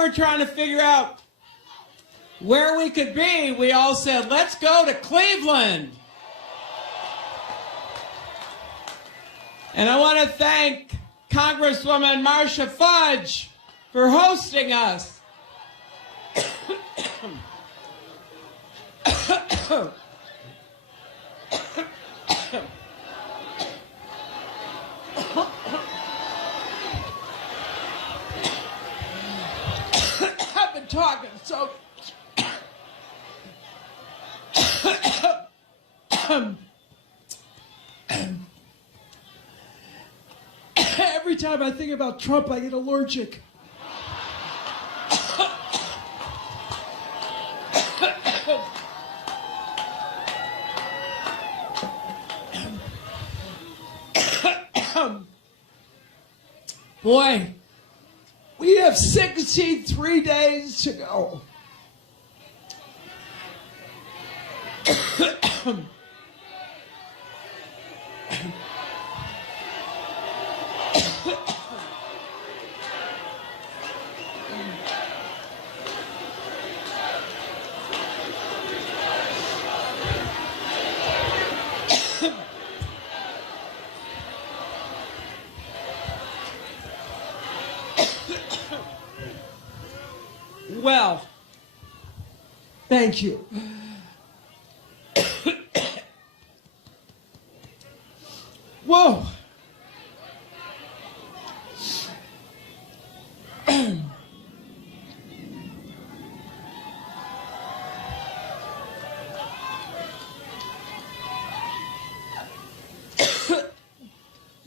were trying to figure out where we could be, we all said, let's go to Cleveland. And I want to thank Congresswoman Marcia Fudge for hosting us. I've been talking so... Every time I think about Trump, I get allergic. Boy, we have 63 days to go. Well, thank you. Whoa.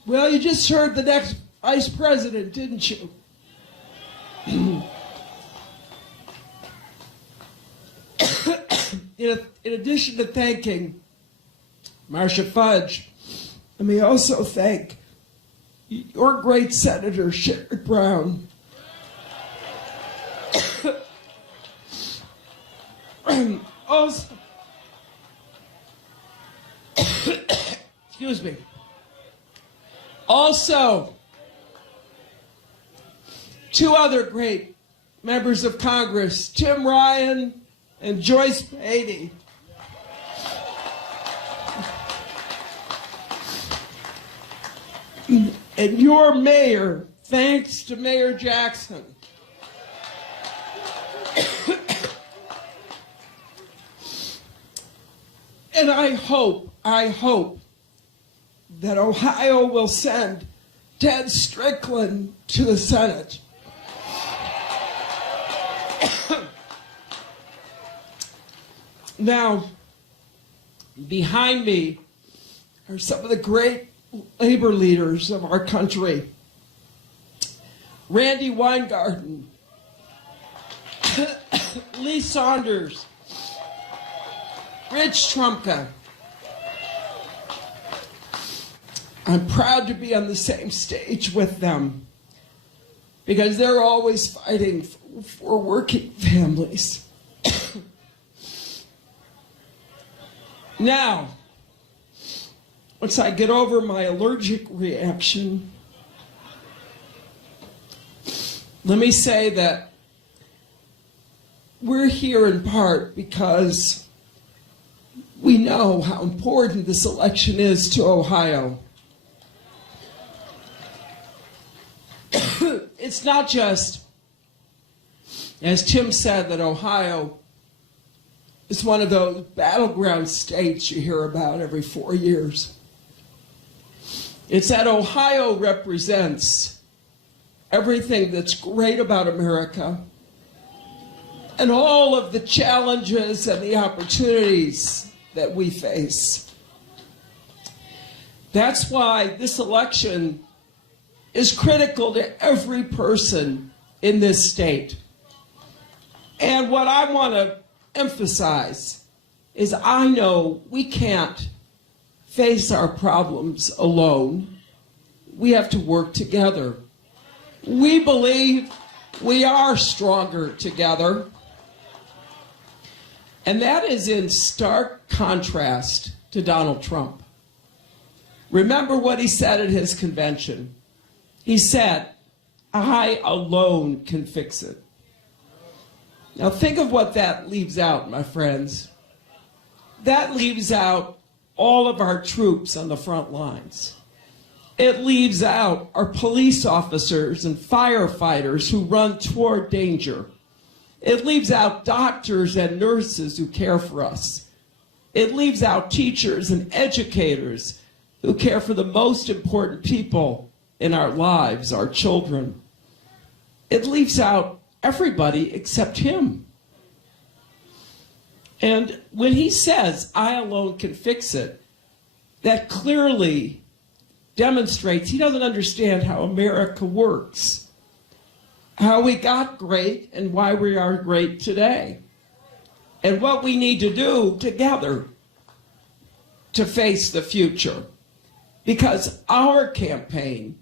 Well, you just heard the next vice president, didn't you? In addition to thanking Marcia Fudge, let me also thank your great Senator Sherrod Brown. Also, excuse me. Also, two other great members of Congress, Tim Ryan and Joyce Beatty. And your mayor, thanks to Mayor Jackson. And I hope that Ohio will send Ted Strickland to the Senate. Now, behind me are some of the great labor leaders of our country. Randy Weingarten, Lee Saunders, Rich Trumka. I'm proud to be on the same stage with them because they're always fighting for working families. Now, once I get over my allergic reaction, let me say that we're here in part because we know how important this election is to Ohio. It's not just, as Tim said, that Ohio is one of those battleground states you hear about every 4 years. It's that Ohio represents everything that's great about America and all of the challenges and the opportunities that we face. That's why this election is critical to every person in this state. And what I want to emphasize is I know we can't face our problems alone. We have to work together. We believe we are stronger together. And that is in stark contrast to Donald Trump. Remember what he said at his convention. He said, "I alone can fix it." Now think of what that leaves out, my friends. That leaves out all of our troops on the front lines. It leaves out our police officers and firefighters who run toward danger. It leaves out doctors and nurses who care for us. It leaves out teachers and educators who care for the most important people in our lives, our children. It leaves out everybody except him. And when he says, "I alone can fix it," that clearly demonstrates he doesn't understand how America works, how we got great and why we are great today, and what we need to do together to face the future. Because our campaign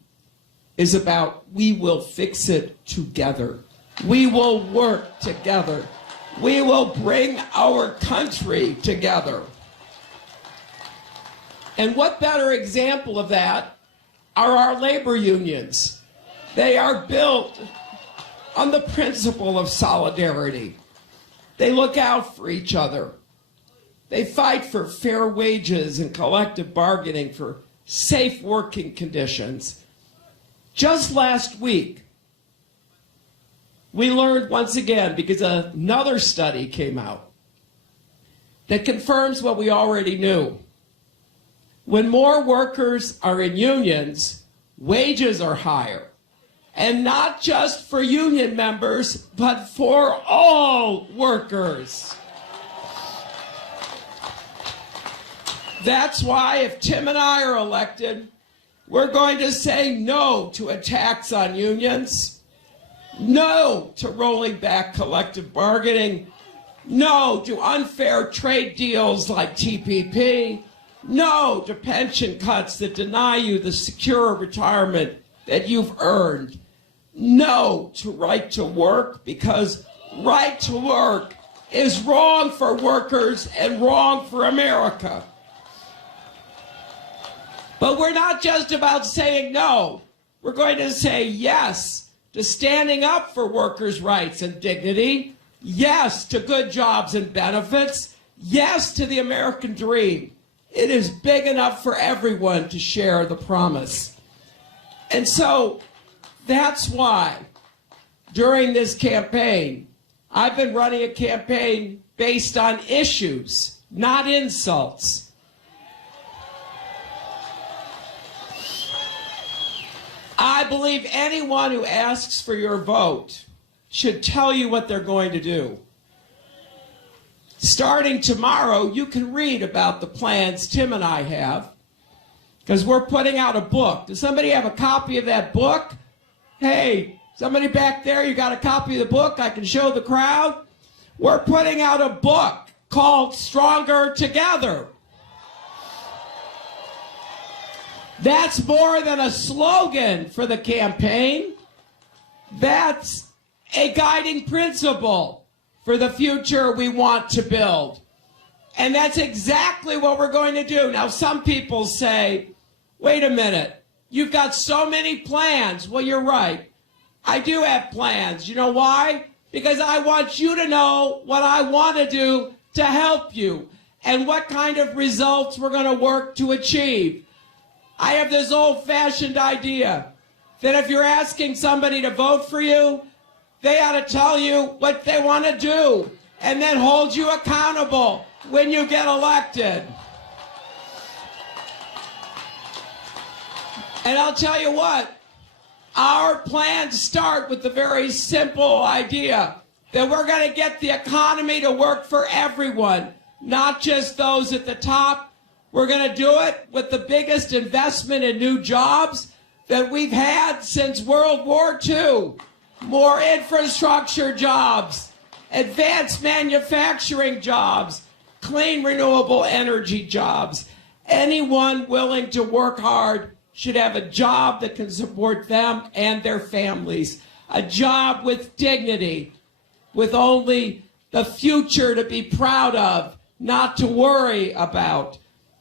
is about we will fix it together. We will work together. We will bring our country together. And what better example of that are our labor unions? They are built on the principle of solidarity. They look out for each other. They fight for fair wages and collective bargaining for safe working conditions. Just last week, we learned once again, because another study came out that confirms what we already knew. When more workers are in unions, wages are higher. And not just for union members, but for all workers. That's why if Tim and I are elected, we're going to say no to a tax on unions, no to rolling back collective bargaining, no to unfair trade deals like TPP, no to pension cuts that deny you the secure retirement that you've earned, no to right to work, because right to work is wrong for workers and wrong for America. But we're not just about saying no. We're going to say yes to standing up for workers' rights and dignity, yes to good jobs and benefits, yes to the American dream. It is big enough for everyone to share the promise. And so that's why during this campaign, I've been running a campaign based on issues, not insults. I believe anyone who asks for your vote should tell you what they're going to do. Starting tomorrow, you can read about the plans Tim and I have, because we're putting out a book. Does somebody have a copy of that book? Hey, somebody back there, you got a copy of the book? I can show the crowd. We're putting out a book called Stronger Together. That's more than a slogan for the campaign. That's a guiding principle for the future we want to build. And that's exactly what we're going to do. Now, some people say, wait a minute, you've got so many plans. Well, you're right. I do have plans. You know why? Because I want you to know what I want to do to help you and what kind of results we're going to work to achieve. I have this old-fashioned idea that if you're asking somebody to vote for you, they ought to tell you what they want to do and then hold you accountable when you get elected. And I'll tell you what, our plans start with the very simple idea that we're going to get the economy to work for everyone, not just those at the top. We're going to do it with the biggest investment in new jobs that we've had since World War II. More infrastructure jobs, advanced manufacturing jobs, clean renewable energy jobs. Anyone willing to work hard should have a job that can support them and their families. A job with dignity, with only the future to be proud of, not to worry about.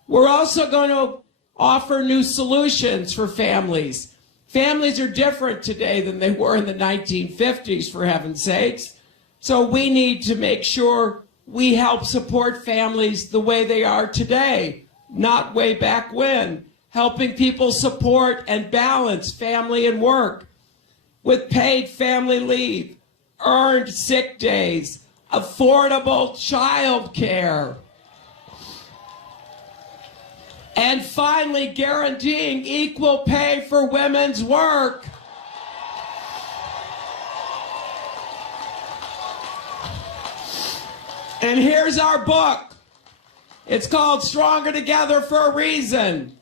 We're also going to offer new solutions for families. Families are different today than they were in the 1950s, for heaven's sakes. So we need to make sure we help support families the way they are today, not way back when, helping people support and balance family and work with paid family leave, earned sick days, affordable child care, and finally guaranteeing equal pay for women's work. And here's our book. It's called Stronger Together for a Reason.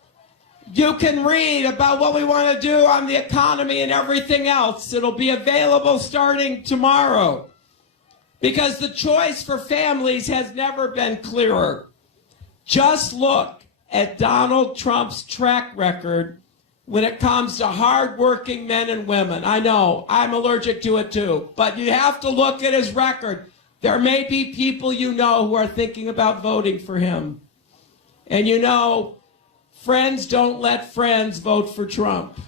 You can read about what we want to do on the economy and everything else. It'll be available starting tomorrow. Because the choice for families has never been clearer. Just look at Donald Trump's track record when it comes to hardworking men and women. I know, I'm allergic to it too, but you have to look at his record. There may be people you know who are thinking about voting for him. And you know, friends don't let friends vote for Trump.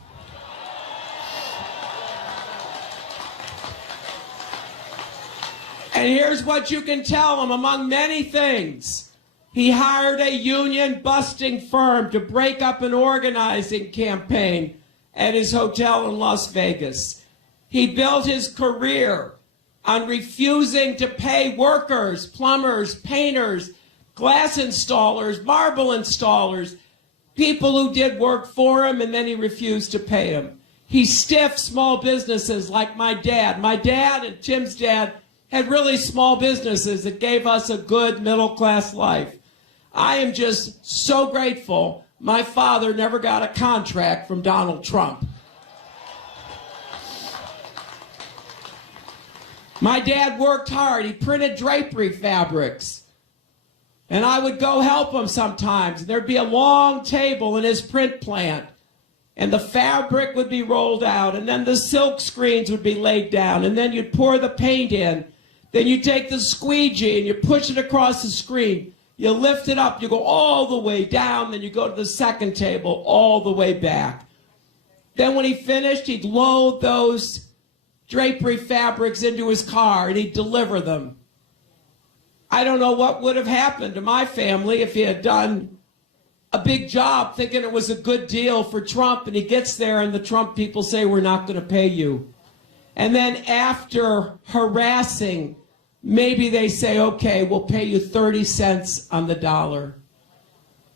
And here's what you can tell him, among many things. He hired a union-busting firm to break up an organizing campaign at his hotel in Las Vegas. He built his career on refusing to pay workers, plumbers, painters, glass installers, marble installers, people who did work for him, and then he refused to pay them. He stiffed small businesses like my dad. My dad and Tim's dad had really small businesses that gave us a good middle-class life. I am just so grateful my father never got a contract from Donald Trump. My dad worked hard. He printed drapery fabrics. And I would go help him sometimes. There'd be a long table in his print plant. And the fabric would be rolled out. And then the silk screens would be laid down. And then you'd pour the paint in. Then you take the squeegee and you push it across the screen. You lift it up. You go all the way down. Then you go to the second table all the way back. Then when he finished, he'd load those drapery fabrics into his car and he'd deliver them. I don't know what would have happened to my family if he had done a big job thinking it was a good deal for Trump, and he gets there and the Trump people say, we're not going to pay you. And then after harassing, maybe they say, okay, we'll pay you 30 cents on the dollar.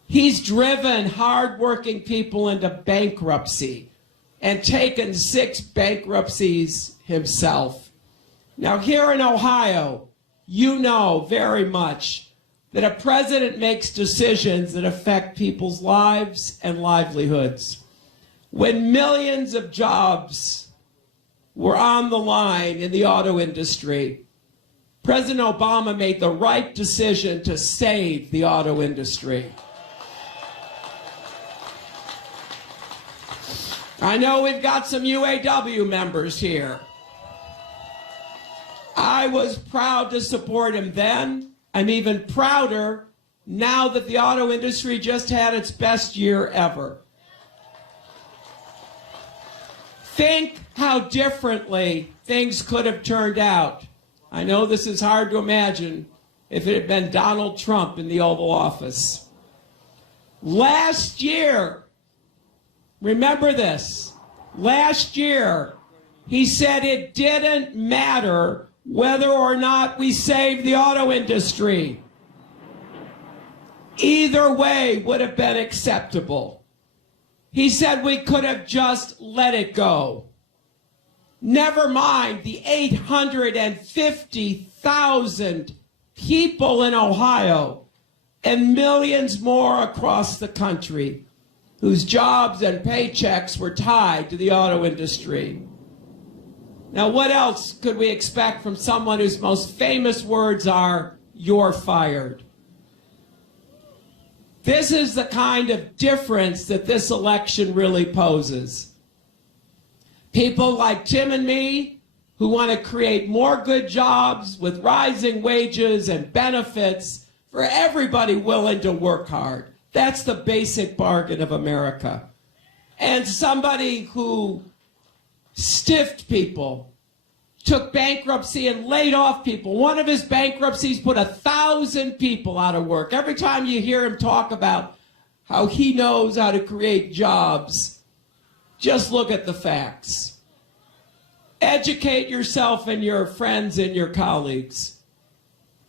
He's driven hardworking people into bankruptcy and taken 6 bankruptcies himself. Now here in Ohio, you know very much that a president makes decisions that affect people's lives and livelihoods. When millions of jobs were on the line in the auto industry, President Obama made the right decision to save the auto industry. I know we've got some UAW members here. I was proud to support him then. I'm even prouder now that the auto industry just had its best year ever. Think how differently things could have turned out. I know this is hard to imagine if it had been Donald Trump in the Oval Office. Last year, remember this, last year, he said it didn't matter whether or not we saved the auto industry. Either way would have been acceptable. He said we could have just let it go. Never mind the 850,000 people in Ohio and millions more across the country whose jobs and paychecks were tied to the auto industry. Now, what else could we expect from someone whose most famous words are, "You're fired"? This is the kind of difference that this election really poses. People like Tim and me who want to create more good jobs with rising wages and benefits for everybody willing to work hard. That's the basic bargain of America. And somebody who stiffed people, took bankruptcy and laid off people. One of his bankruptcies put 1,000 people out of work. Every time you hear him talk about how he knows how to create jobs, just look at the facts. Educate yourself and your friends and your colleagues,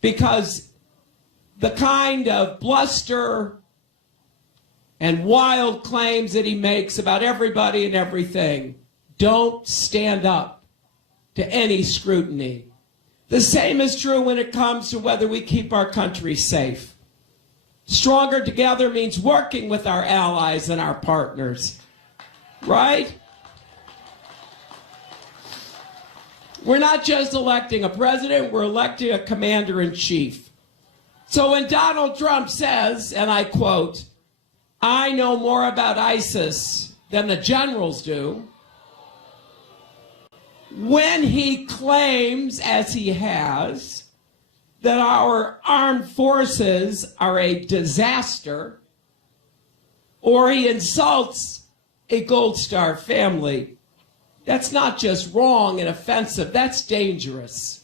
because the kind of bluster and wild claims that he makes about everybody and everything don't stand up to any scrutiny. The same is true when it comes to whether we keep our country safe. Stronger together means working with our allies and our partners, right? We're not just electing a president, we're electing a commander-in-chief. So when Donald Trump says, and I quote, "I know more about ISIS than the generals do," when he claims, as he has, that our armed forces are a disaster, or he insults a Gold Star family, that's not just wrong and offensive, that's dangerous.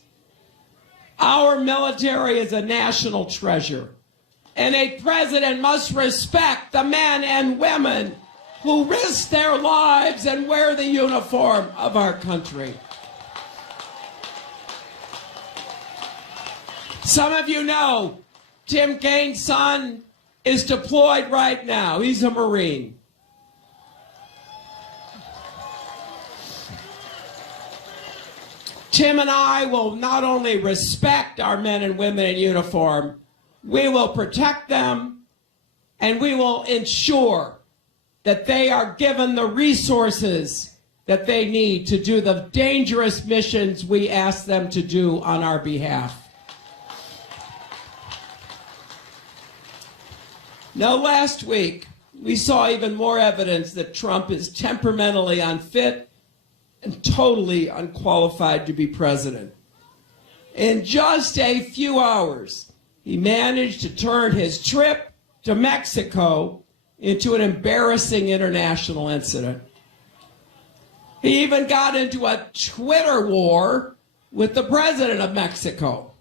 Our military is a national treasure, and a president must respect the men and women who risk their lives and wear the uniform of our country. Some of you know Tim Kaine's son is deployed right now. He's a Marine. Tim and I will not only respect our men and women in uniform, we will protect them, and we will ensure that they are given the resources that they need to do the dangerous missions we ask them to do on our behalf. Now, last week, we saw even more evidence that Trump is temperamentally unfit and totally unqualified to be president. In just a few hours, he managed to turn his trip to Mexico into an embarrassing international incident. He even got into a Twitter war with the president of Mexico.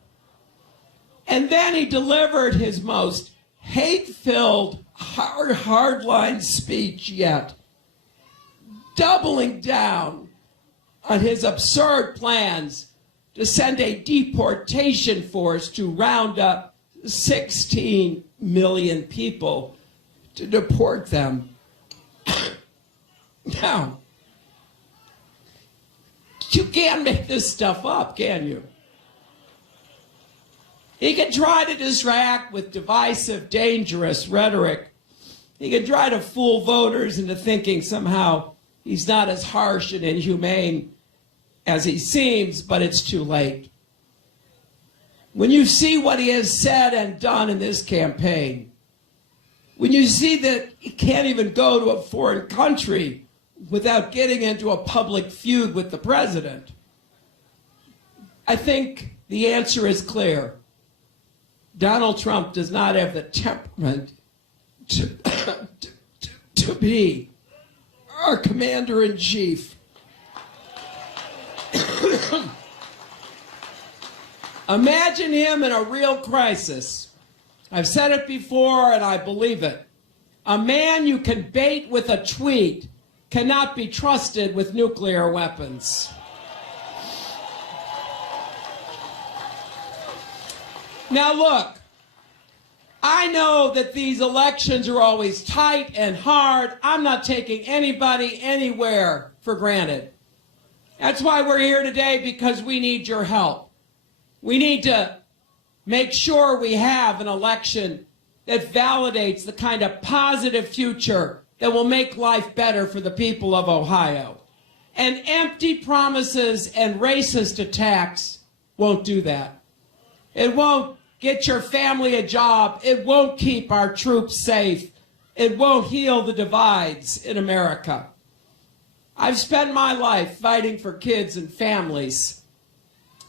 And then he delivered his most hate-filled, hardline speech yet, doubling down on his absurd plans to send a deportation force to round up 16 million people to deport them. Now, you can't make this stuff up, can you? He can try to distract with divisive, dangerous rhetoric. He can try to fool voters into thinking somehow he's not as harsh and inhumane as he seems, but it's too late. When you see what he has said and done in this campaign, when you see that he can't even go to a foreign country without getting into a public feud with the president, I think the answer is clear. Donald Trump does not have the temperament to be our commander-in-chief. Imagine him in a real crisis. I've said it before and I believe it. A man you can bait with a tweet cannot be trusted with nuclear weapons. Now look, I know that these elections are always tight and hard. I'm not taking anybody anywhere for granted. That's why we're here today, because we need your help. We need to make sure we have an election that validates the kind of positive future that will make life better for the people of Ohio. And empty promises and racist attacks won't do that. It won't get your family a job. It won't keep our troops safe. It won't heal the divides in America. I've spent my life fighting for kids and families.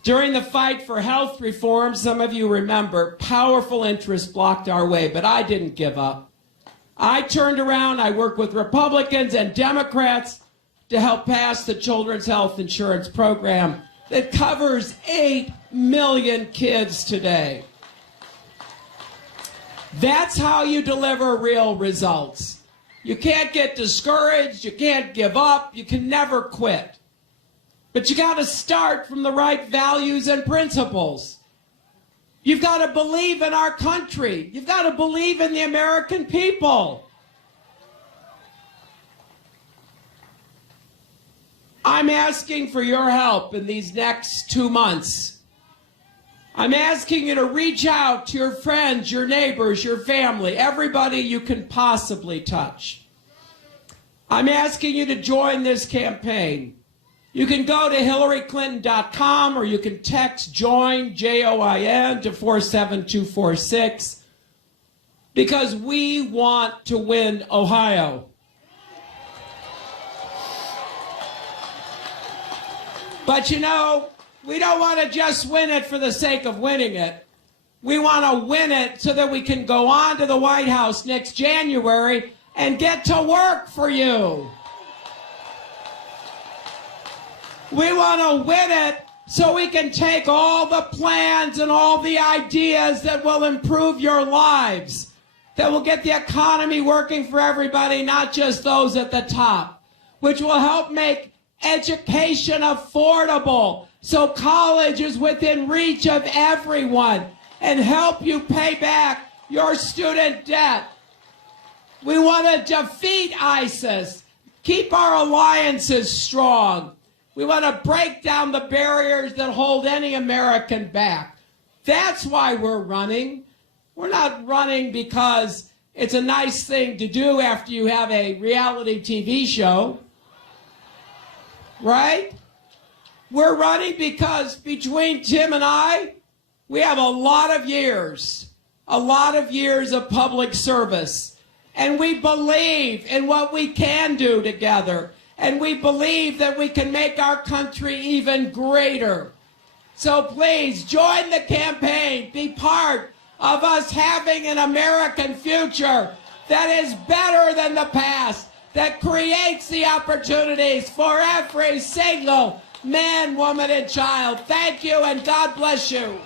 During the fight for health reform, some of you remember, powerful interests blocked our way, but I didn't give up. I turned around, I worked with Republicans and Democrats to help pass the Children's Health Insurance Program, that covers 8 million kids today. That's how you deliver real results. You can't get discouraged, you can't give up, you can never quit. But you got to start from the right values and principles. You've got to believe in our country. You've got to believe in the American people. I'm asking for your help in these next 2 months. I'm asking you to reach out to your friends, your neighbors, your family, everybody you can possibly touch. I'm asking you to join this campaign. You can go to HillaryClinton.com or you can text JOIN, J-O-I-N, to 47246 because we want to win Ohio. But you know, we don't want to just win it for the sake of winning it. We want to win it so that we can go on to the White House next January and get to work for you. We want to win it so we can take all the plans and all the ideas that will improve your lives, that will get the economy working for everybody, not just those at the top, which will help make education affordable so college is within reach of everyone and help you pay back your student debt. We want to defeat ISIS, keep our alliances strong. We want to break down the barriers that hold any American back. That's why we're running. We're not running because it's a nice thing to do after you have a reality TV show. Right? We're running because between Tim and I, we have a lot of years of public service. And we believe in what we can do together. And we believe that we can make our country even greater. So please join the campaign. Be part of us having an American future that is better than the past, that creates the opportunities for every single man, woman, and child. Thank you, and God bless you.